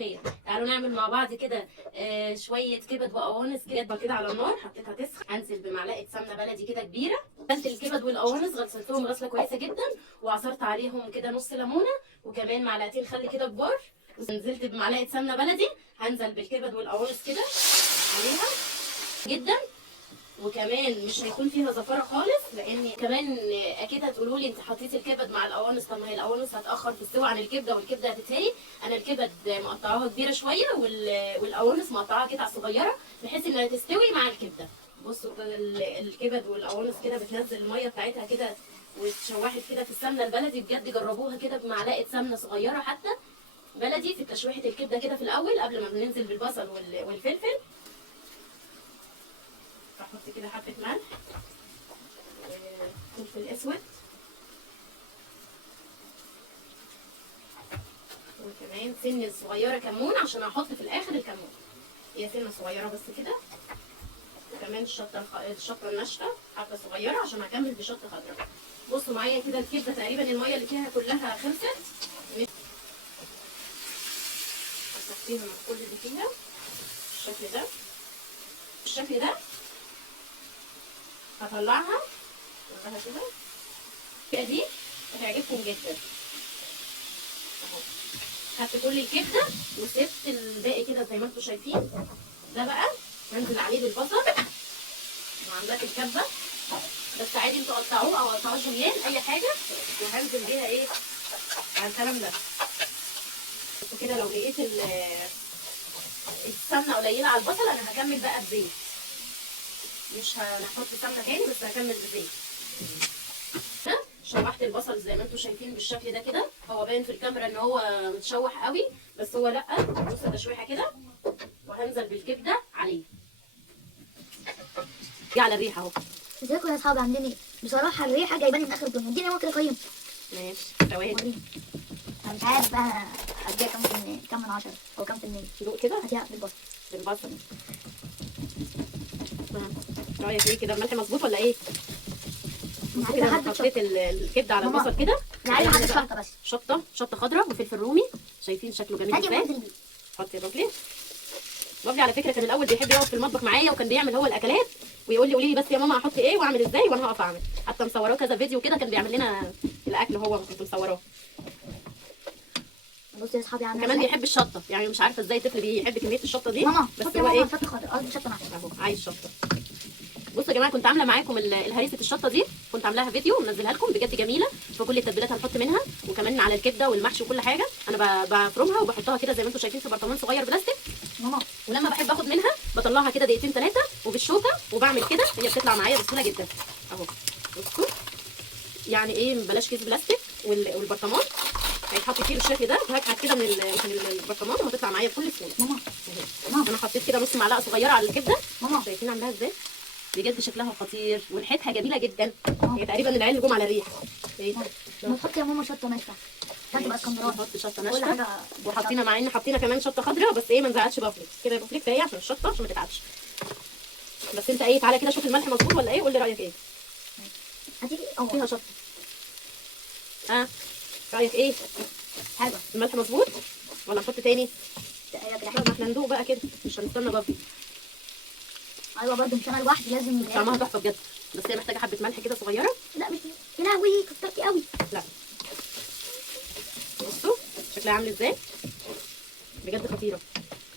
خير. تعالوا نعمل مع بعض كده شويه كبد وقوانص كده على النار. حطيتها تسخن، انزل بمعلقه سمنه بلدي كده كبيره. غسلت الكبد والقوانص، غسلتهم غسله كويسه جدا، وعصرت عليهم كده نص ليمونه وكمان معلقتين خل كده كبار. ونزلت بمعلقه سمنه بلدي. هنزل بالكبد والقوانص كده عليها جدا، وكمان مش هيكون فيها زفاره خالص، لان كمان اكيد هتقولوا لي انت حطيتي الكبد مع القوانص. طب ما هي القوانص هتاخر في السوا عن الكبده، والكبده هتتهري. انا الكبد مقطعاها كبيره شويه، والقوانص مقطعاها قطع صغيره بحيث انها تستوي مع الكبده. بصوا الكبد والقوانص كده بتنزل الميه بتاعتها كده وتشوحت كده في السمنه البلدي. بجد جربوها كده بمعلقه سمنه صغيره حتى بلدي في تشويحه الكبده كده في الاول قبل ما بننزل بالبصل والفلفل. احط كده حبه ملح وفلفل اسود وكمان سنه صغيره كمون عشان احط في الاخر الكمون. هي سنه صغيره بس كده، وكمان الشطه الناشفه حبه صغيره عشان هكمل بشطه خضراء. بصوا معايا كده الكبده تقريبا الميه اللي فيها كلها خلصت. هصفيها من كل اللي فيها بالشكل ده. هطلعها كده دي هتعجبكم جدا. اهو خدت كل الكبده وسبت الباقي كده زي ما انتم شايفين. ده بقى هنزل عليه بالبصل وعندك الكبه، بس عادي انتوا قطعوه او قطعوه جوليان اي حاجه، وهنزل بيها ايه على الكلام ده. بس كده لو لقيت السمنه قليله على البصل انا هكمل بقى بزيت، مش هنحط سمنه تاني بس هكمل بزيت. شوحت البصل زي ما انتم شايفين بالشكل ده كده. هو باين في الكاميرا ان هو متشوح قوي بس هو لا، بصوا تشويحه كده. وهنزل بالكبده عليه. دي على الريحه اهو. ازيكم يا اصحابي عاملين ايه؟ بصراحه الريحه جايباني من اخر الدنيا. اديني هو كده قيم. ماشي ثواني. انا مش عارف بقى اديها كام من 10 او كام في المية. دوق كده هديها بالبصل. رايك ايه كده؟ الملح مظبوط ولا ايه؟ انا كده عايزه حطيت الكبده على البصل كده. انا عايزه حد شطه بس. شطه خضراء وفلفل رومي. شايفين شكله جميل ازاي؟ حط يا بابلي. بابلي على فكره كان الاول بيحب يقف في المطبخ معايا وكان بيعمل هو الاكلات ويقول لي قولي لي بس يا ماما احط ايه واعمل ازاي وانا هقف اعمل. حتى مصوراه كذا فيديو كده كان بيعمل لنا الاكل هو كنت مصوراه. بصوا يا اصحابي عامله كمان بيحب الشطه، يعني مش عارفه ازاي طفل بيحب كميه الشطه دي. ماما بس هو ايه شطه خضراء قصدي شطه ناشفه اهو عايز شطه. بصوا يا جماعه كنت عامله معاكم الهريسه الشطه دي، كنت عاملاها فيديو ومنزلها لكم بجد جميله. فكل التتبيلات هنحط منها وكمان على الكبده والمحشي وكل حاجه. انا بفرمها وبحطها كده زي ما انتم شايفين في برطمان صغير بلاستيك ماما. ولما بحب اخد منها بطلعها كده دقيقتين 3 وبالشوكه وبعمل كده. هي بتطلع معايا بسهوله جدا اهو. بصوا يعني ايه بلاش كيس بلاستيك والبرطمان هيتحط فيه بالشكل ده. وهكحت كده من البرطمان وهتطلع معايا بكل سهوله. ماما انا حطيت كده نص معلقه صغيره على الكبده. ماما شايفين عاملاها ازاي؟ بجد شكلها خطير وريحتها جميله جدا. هي تقريبا العيال جم على الريح. ايه ما تحطي يا ماما شطه ناشفه عشان تبقى اسكندراني. نحط شطه ناشفه وحطينا مع ان حطينا كمان شطه خضراء بس ايه ما نزعلش بافليك كده. بافليك فهي عشان الشطه عشان ما تتعبش. بس انت ايه تعالى كده شوف الملح مظبوط ولا ايه؟ قول لي رايك ايه. هتيجي فيها شطه. رايك ايه؟ حلوه. الملح مظبوط ولا نحط تاني؟ هي كده طب احنا ندوق بقى كده مش هنستنى بافليك. ايوه برضه مش انا لوحدي لازم. طعمها تحفه بجد بس هي محتاجه حبه ملح كده صغيره. لا مش يا لهوي كترتي قوي. لا بصوا شكلها عامل ازاي بجد خطيره.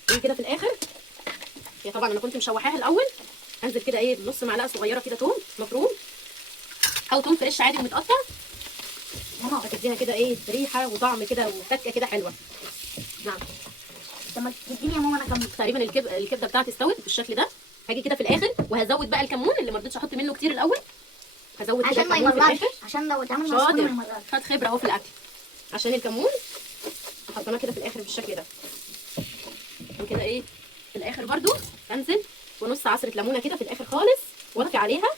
دي كده في الاخر هي طبعا انا كنت مشوحاها الاول. انزل كده ايه بنص معلقه صغيره كده توم مفروم او توم فريش عادي ومتقطع. ماما هتديها كده ايه ريحه وطعم كده وتكه كده حلوه. نعم. طب ما تديني يا ماما انا كمل. تقريبا الكبده بتاعتي استوت بالشكل ده. هاجي كده في الاخر وهزود بقى الكمون اللي ما رضيتش احط منه كتير الاول. هزود كده عشان ما الكمون في يمررش الاخر. عشان لو اتعمل مع السكر ما يمررش. خد خبره اهو في الاكل. عشان الكمون حطيناه كده في الاخر بالشكل ده. وكده ايه في الاخر برضو انزل ونص عصره ليمونه كده في الاخر خالص واطفي عليها.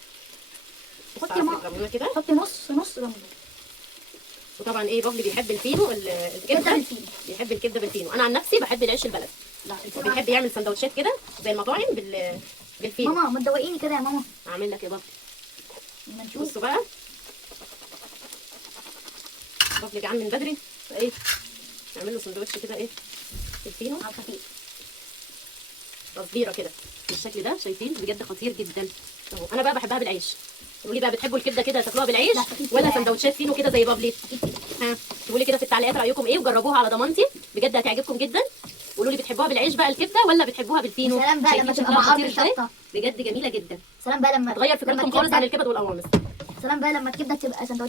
حطي ليمونه كده. حطي نص ليمونه. وطبعا ايه بابلي بيحب الفينو الكبده بالفينو. بيحب الكبده بالفينو. انا عن نفسي بحب العيش البلدي. لا بيحب يعمل سندوتشات كده زي المطاعم بالفينو. ماما ما تدوقيني كده يا ماما. اعمل لك يا بابلي. لما نشوف. بصوا بقى بابلي جعان من بدري فايه نعمل له سندوتش كده ايه الفينو على الخفيف. تصبيره كده بالشكل ده، شايفين بجد خطير جدا اهو. انا بقى بحبها بالعيش. قولوا لي بقى بتحبوا الكبده كده تاكلوها بالعيش لا، خفيف ولا كده. سندوتشات فينو كده زي بابلي؟ ها قولوا لي كده في التعليقات رايكم ايه، وجربوها على ضمانتي بجد هتعجبكم جدا. قولوا لي بتحبوها بالعيش بقى الكبده ولا بتحبوها بالفينو؟ سلام بقى لما شايفين تبقى شكلها مع خطير ازاي؟ الشطه. بجد جميله جدا. سلام بقى لما هتغير فكرتكم خالص عن الكبد والقوانص. سلام بقى لما الكبده تبقى سندوتشات